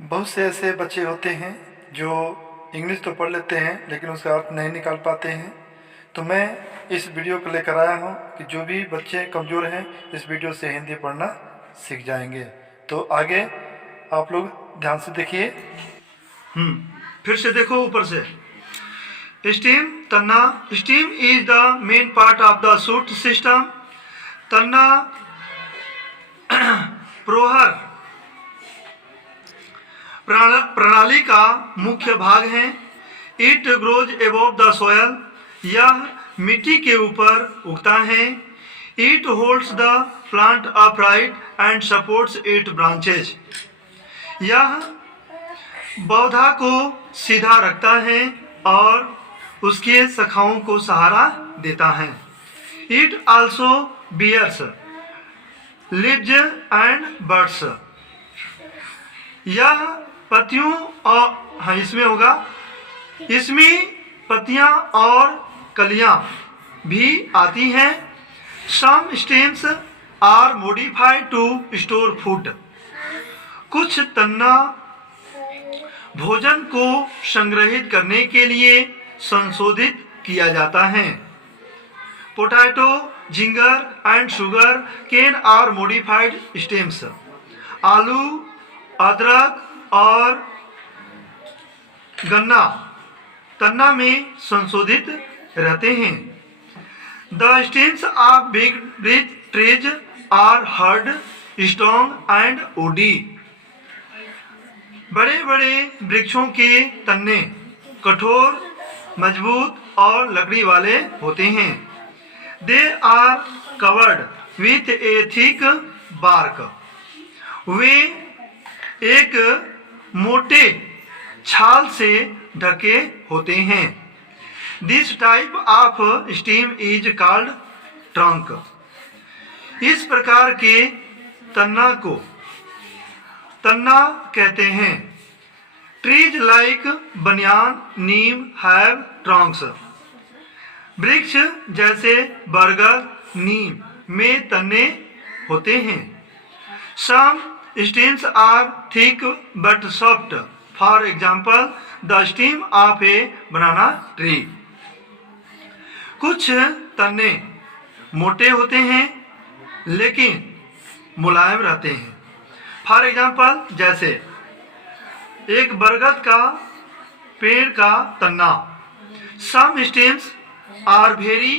बहुत से ऐसे बच्चे होते हैं जो इंग्लिश तो पढ़ लेते हैं लेकिन उसका अर्थ नहीं निकाल पाते हैं। तो मैं इस वीडियो को लेकर आया हूँ कि जो भी बच्चे कमज़ोर हैं इस वीडियो से हिंदी पढ़ना सीख जाएंगे। तो आगे आप लोग ध्यान से देखिए। फिर से देखो ऊपर से। Steam Tanna. Steam is the main part of the shoot system. तन्ना प्रोहर प्रणाली का मुख्य भाग है। It grows above the soil. यह मिट्टी के ऊपर उगता है। It holds the plant upright and supports it branches. यह पौधा को सीधा रखता है और उसके शाखाओं को सहारा देता है। It also bears leaves and buds. यह पत्तियों और इसमें होगा, इसमें पत्तियां और कलियां भी आती हैं। Some stems are modified to store food. कुछ तन्ना भोजन को संग्रहित करने के लिए संशोधित किया जाता है। Potato, ginger and sugar cane are modified stems. आलू, अदरक और गन्ना तन्ना में संशोधित रहते हैं। The stems of big trees are hard, strong and woody. बड़े बड़े वृक्षों के तन्ने कठोर, मजबूत और लकड़ी वाले होते हैं। They are covered with a thick bark. वे एक मोटे छाल से ढके होते हैं। This type of stem is called trunk. इस प्रकार के तन्ना को तन्ना कहते हैं। ट्रीज लाइक बनियान, नीम हैव ट्रंक्स। वृक्ष जैसे बरगद, नीम में तन्ने होते हैं। Some stems are thick but soft. For example the stem of a banana tree. कुछ तन्ने मोटे होते हैं लेकिन मुलायम रहते हैं। फॉर एग्जाम्पल जैसे एक बरगद का पेड़ का तन्ना। सम स्टेम्स आर वेरी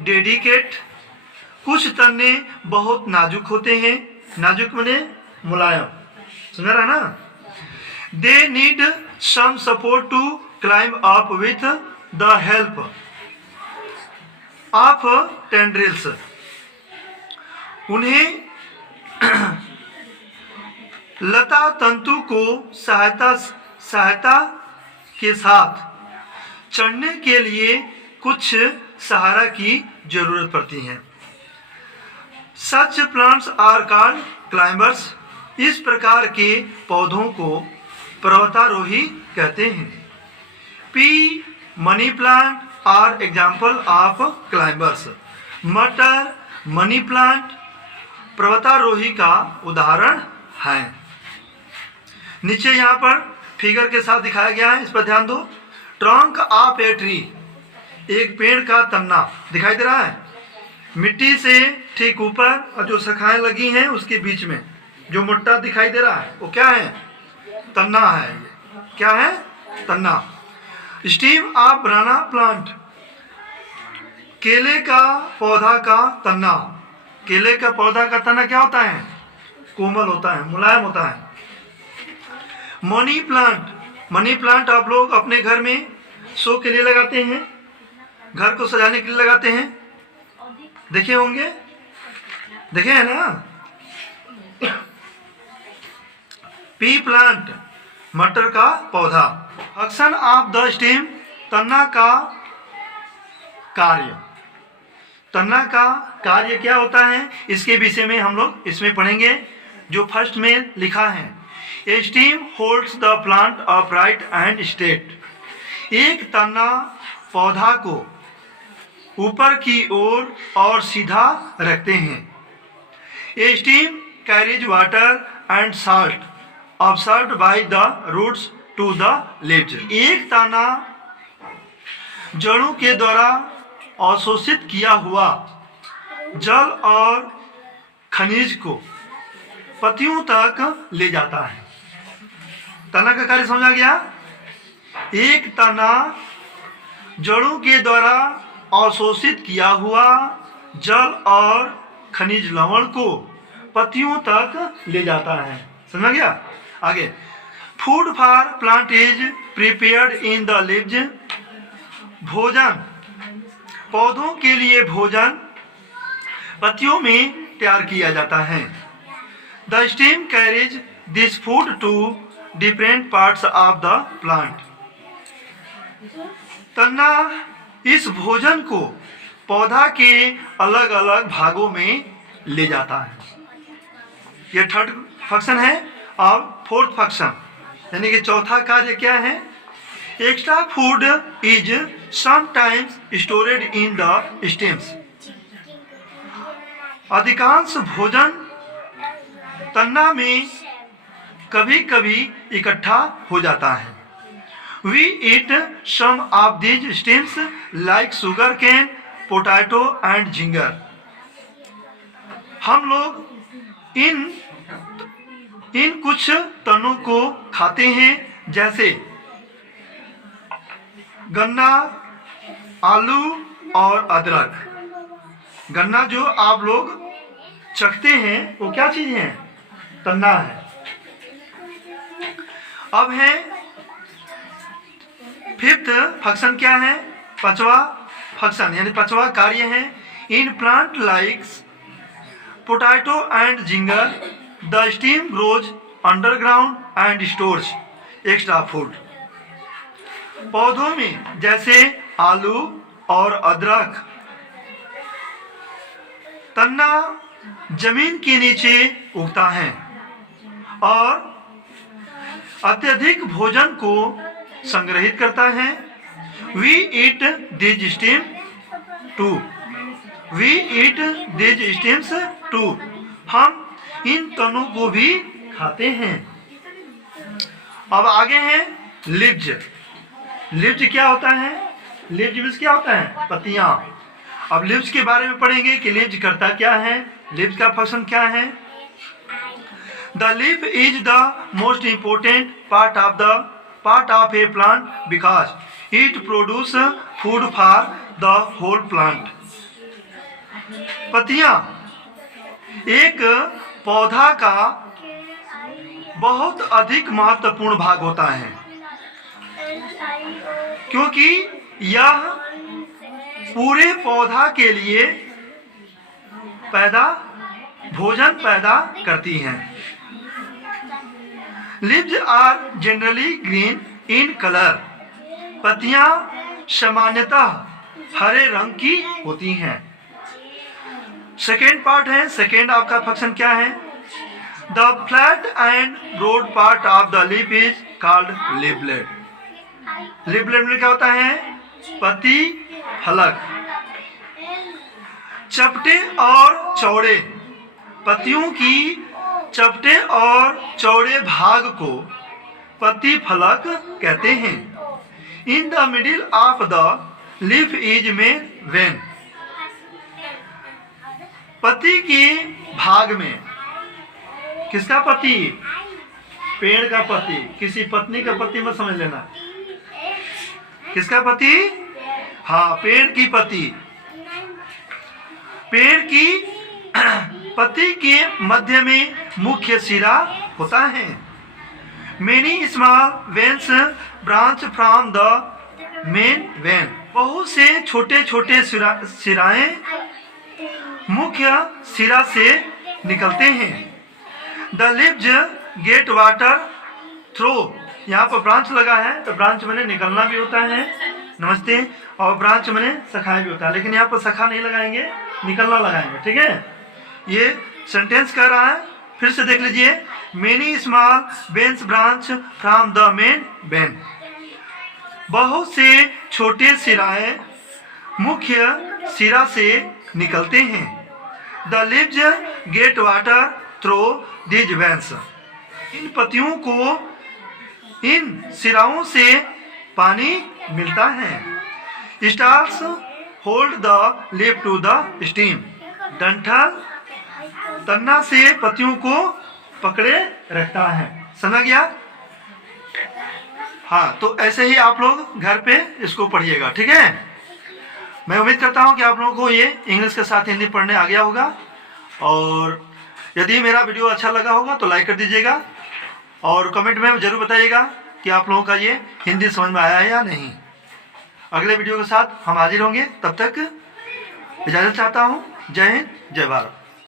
डेडिकेट। कुछ तन्ने बहुत नाजुक होते हैं। नाजुक माने मुलायम, समझ रहा ना। They need some support to climb up with the help of tendrils. उन्हें लता तंतु को सहायता के साथ चढ़ने के लिए कुछ सहारा की जरूरत पड़ती है। Such plants are called climbers. इस प्रकार के पौधों को पर्वतारोही कहते हैं। Pea, money plant are example of climbers. मटर, मनी प्लांट पर्वतारोही का उदाहरण है। नीचे यहाँ पर फिगर के साथ दिखाया गया है, इस पर ध्यान दो। ट्रंक ऑफ ए ट्री, एक पेड़ का तन्ना दिखाई दे रहा है। मिट्टी से ठीक ऊपर और जो शाखाएं लगी हैं उसके बीच में जो मोटा दिखाई दे रहा है वो क्या है? तन्ना है। क्या है? तन्ना। स्टीम ऑफ बनाना प्लांट, केले का पौधा का तन्ना। केले का पौधा का तन्ना क्या होता है? कोमल होता है, मुलायम होता है। मनी प्लांट, मनी प्लांट आप लोग अपने घर में शो के लिए लगाते हैं, घर को सजाने के लिए लगाते हैं, देखे होंगे, देखे हैं ना। पी प्लांट, मटर का पौधा। फंक्शन ऑफ द स्टेम, तन्ना का कार्य। तन्ना का कार्य क्या होता है इसके विषय में हम लोग इसमें पढ़ेंगे। जो फर्स्ट में लिखा है, a stem holds the plant upright and straight. एक तन्ना पौधा को ऊपर की ओर और सीधा रखते हैं। A stem carries water and salt. Observed by the roots to the leaves. एक तना जड़ों के द्वारा अवशोषित किया हुआ जल और खनिज को पत्तियों तक ले जाता है। तना का कार्य समझा गया। एक तना जड़ों के द्वारा अवशोषित किया हुआ जल और खनिज लवण को पत्तियों तक ले जाता है। समझा गया। आगे, food for plant is prepared in the leaves. भोजन, पौधों के लिए भोजन पत्तियों में तैयार किया जाता है। The stem carries this food to different parts of the plant. तना इस भोजन को पौधा के अलग अलग भागों में ले जाता है। यह थर्ड फंक्शन है। और फोर्थ फंक्शन यानी कि चौथा कार्य क्या है? Extra food is sometimes storeyed in the stems. अधिकांश भोजन तना में कभी कभी इकट्ठा हो जाता है। We eat some of these stems like sugar cane, potato and ginger. हम लोग इन कुछ तनों को खाते हैं, जैसे गन्ना, आलू और अदरक। गन्ना जो आप लोग चखते हैं वो क्या चीज है? तना है। अब है फिफ्थ फंक्शन क्या है? पांचवा फंक्शन यानी पांचवा कार्य है। In plant likes potato and ginger the steam grows underground and stores extra food. पौधों में जैसे आलू और अदरक, तना जमीन के नीचे उगता है और अत्यधिक भोजन को संग्रहित करता है। We eat these stem too. We eat these stems too. हम इन तनों को भी खाते हैं। अब आगे हैं लीव्स। लीव्स क्या होता है? लीव्स क्या होता है? पत्तियां। अब लीव्स के बारे में पढ़ेंगे कि लीव्स करता क्या है, लीव्स का फंक्शन क्या है। The leaf is the most important part of a plant because it produce food for the whole plant. पत्तियां एक पौधा का बहुत अधिक महत्वपूर्ण भाग होता है, क्योंकि यह पूरे पौधा के लिए भोजन पैदा करती हैं। Leaves are generally green in colour. पत्तियां सामान्यतः हरे रंग की होती हैं। सेकेंड पार्ट है। सेकेंड आपका फंक्शन क्या है? The flat and broad part of the leaf is called leaflet. Leaflet में क्या होता है? पत्ती फलक। चपटे और चौड़े, पत्तियों की चपटे और चौड़े भाग को पत्ती फलक कहते हैं। In the middle of the leaf is main vein. पत्ती के भाग में किसका पत्ती? पेड़ का पत्ती। किसी पत्नी का पत्ती मत समझ लेना। किसका पत्ती? हाँ, पेड़ की पत्ती। पेड़ की पत्ती के मध्य में मुख्य सिरा होता है। Many small veins branch from the main vein. बहुत से छोटे छोटे सिराएं मुख्य सिरा से निकलते हैं। The leaves get water through. यहाँ पर ब्रांच लगा है तो ब्रांच मैंने निकलना भी होता है। नमस्ते। और ब्रांच मैंने शाखाएं भी होता है, लेकिन यहाँ पर शाखा नहीं लगाएंगे, निकलना लगाएंगे। ठीक है, ये सेंटेंस कह रहा है। फिर से देख लीजिए। Many small veins branch from the main vein. बहुत से छोटे सिराएं मुख्य सिरा से निकलते हैं। The leaves get water through these veins. इन पत्तियों को, इन सिराओं से पानी मिलता है। Stalks hold the leaf to the stem. डंठल तना से पत्तियों को पकड़े रखता है। समझ गया? हाँ, तो ऐसे ही आप लोग घर पे इसको पढ़िएगा, ठीक है। मैं उम्मीद करता हूँ कि आप लोगों को ये इंग्लिश के साथ हिंदी पढ़ने आ गया होगा। और यदि मेरा वीडियो अच्छा लगा होगा तो लाइक कर दीजिएगा और कमेंट में जरूर बताइएगा कि आप लोगों का ये हिंदी समझ में आया है या नहीं। अगले वीडियो के साथ हम हाजिर होंगे, तब तक इजाज़त चाहता हूँ। जय हिंद, जय भारत।